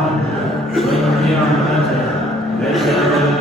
Tanrı, beni kıyamete ve şerefine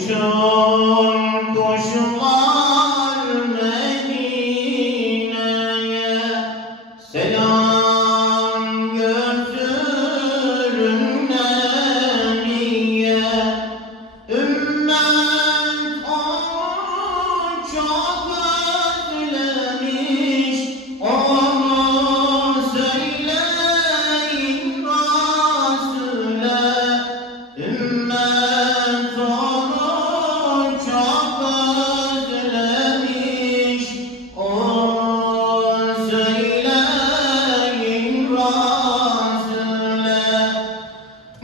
John.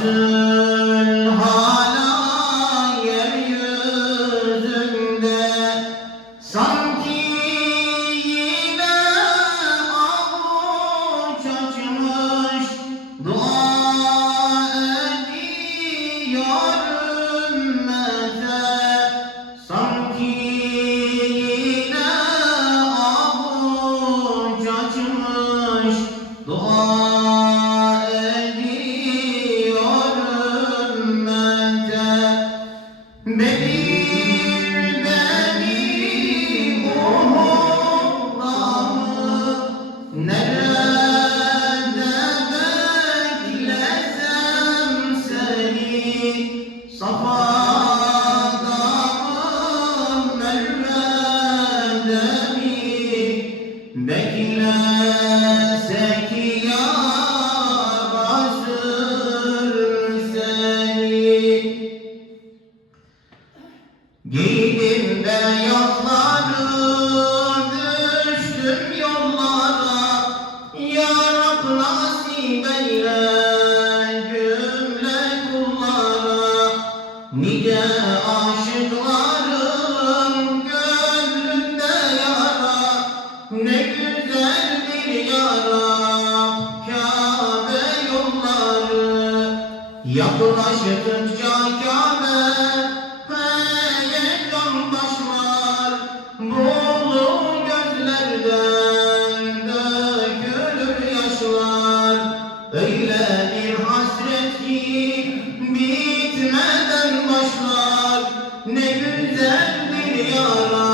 Acı Elimde yollarım düştüm Ya Rab nasip eyle cümle kullara. Nice aşıklarım bir yara Kabe yolları. Yaklaştı bitmeden başlar ne güzeldir yara.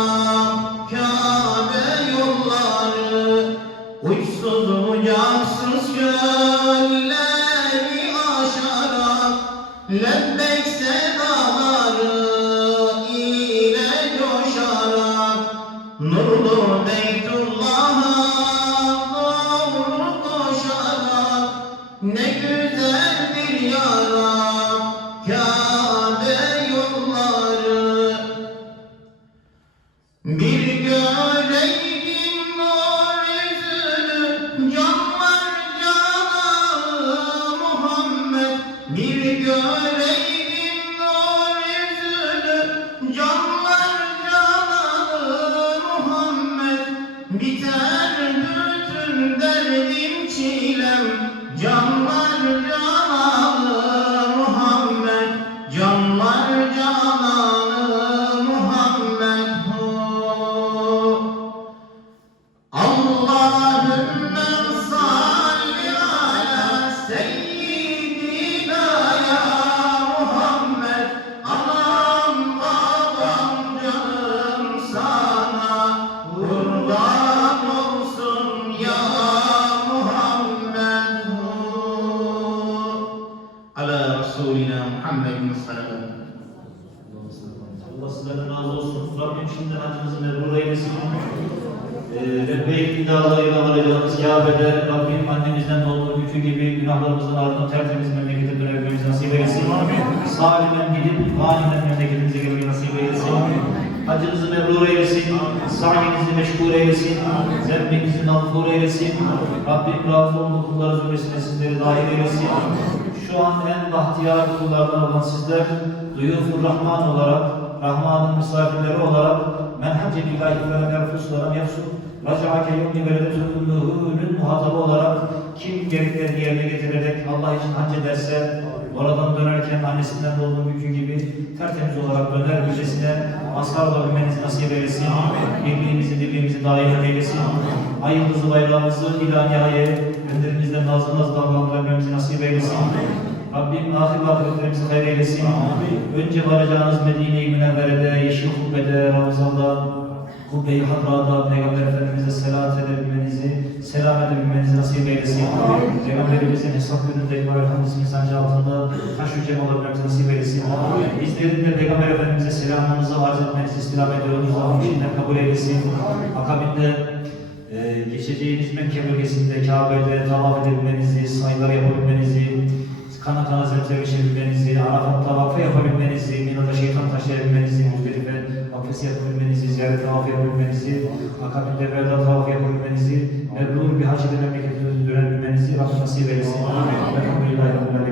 Kabe yolları uçsuz bucaksız gölleri aşarak lebbek sedaları ile coşarak nurlu beytullah doğru koşarak ne Bir Allah sizlerden razı olsun. Rabbim şimdi hacımızı mebrur eylesin. Ee, Lebbeyk iddialarıyla varacağımız Kabe'de Rabbim annemizden olduğu yükü gibi günahlarımızın ardından tertemiz memlekete dönebilmemizi nasip eylesin. Salimen gidip ganimen memleketimize gelmeyi nasip eylesin. Hacınızı mebrur eylesin. Sa'yinizi meşgul eylesin. Zembinizi mağfur eylesin. Rabbim razı olduğu kulları zümresine sizleri dahil eylesin. Şu an en bahtiyar kullardan olan sizler Duyufur Rahman olarak, Rahman'ın misafirleri olarak menhece billahi ve men yerfus ve lem yefsuk Raca'ake yevmi veledetü kulluhunun muhatabı olarak kim gereklerini yerine getirerek Allah için hac ederse oradan dönerken annesinden doğduğu yükü gibi tertemiz olarak döner müjdesine mazhar olabilmenizi nasip eylesin. Birbirimizi birbirimizi daim eylesin. Ay yıldızı bayrağımızı ilahiye önderimizden nazlı nazlı dalgalandırmamızı nasip eylesin. Rabbim ahir vakitlerimizi hayır eylesin. Önce varacağınız Medine-i Münevvere'de, Yeşil Kubbe'de, Ravza'da, Kubbe-i Hadra'da Peygamber Efendimiz'e selat edebilmenizi, selam edebilmenizi nasip eylesin. Peygamberimizin hesap gününde İbrahim Efendimiz'in sancı altında taş yüce olabilmemizi nasip eylesin. Bizlerin de Peygamber Efendimiz'e selamlarınızı arz etmenizi istilam ediyoruz. Allah şimdiden kabul eylesin. Akabinde e, geçeceğiniz Mekke bölgesinde Kabe'de tavaf edebilmenizi, sayılar yapabilmenizi, kana kana zemzem içebilmenizi, Arafat tavafı yapabilmenizi, Mina'da şeytan taşıyabilmenizi, Muzdelife abdesti yapabilmenizi, ziyaret tavafı yapabilmenizi, akabinde veda tavafı yapabilmenizi, mebrur bir hac ile memleketinize dönebilmenizi Rabbim nasip eylesin. Elhamdülillahi Rabbil.